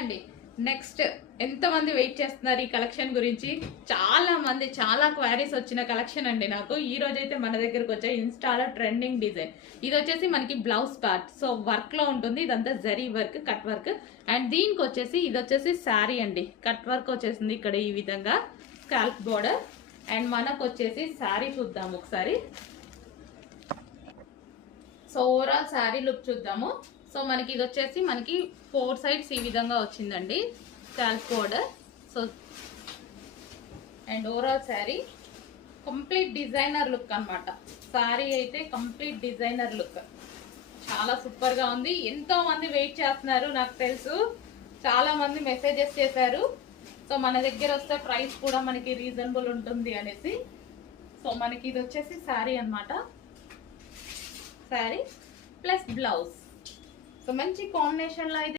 అండి. నెక్స్ట్ ఎంతమంది వెయిట్ చేస్తున్నారు ఈ కలెక్షన్ గురించి? చాలా మంది చాలా క్వైరీస్ వచ్చిన కలెక్షన్ అండి. నాకు ఈ రోజు అయితే మన దగ్గరకు వచ్చే ఇన్స్టాలో ట్రెండింగ్ డిజైన్. ఇది వచ్చేసి మనకి బ్లౌజ్ పార్ట్, సో వర్క్ లో ఉంటుంది. ఇదంతా zari work, cut work. And దీనికి వచ్చేసి ఇది వచ్చేసి శారీ అండి. కట్ వర్క్ వచ్చేసింది ఇక్కడ ఈ విధంగా, స్కాల్ప్ బోర్డర్. అండ్ మనకు వచ్చేసి శారీ చూద్దాము ఒకసారి. సో ఓవరాల్ శారీ లుక్ చూద్దాము. సో మనకి ఇది వచ్చేసి మనకి 4 సైడ్స్ ఈ విధంగా వచ్చిందండి scalp border. So and overall sari complete designer look అన్నమాట. శారీ అయితే కంప్లీట్ డిజైనర్ లుక్, చాలా సూపర్ గా ఉంది. ఎంతో మంది వెయిట్ చేస్తున్నారు, నాకు తెలుసు చాలా మంది మెసేజెస్ చేశారు. సో మన దగ్గర వస్తే ప్రైస్ కూడా మనకి రీజనబుల్ ఉంటుంది అనేసి. సో మనకి ఇది వచ్చేసి శారీ అన్నమాట. Sari plus blouse. సో మంచి కాంబినేషన్ లో అయితే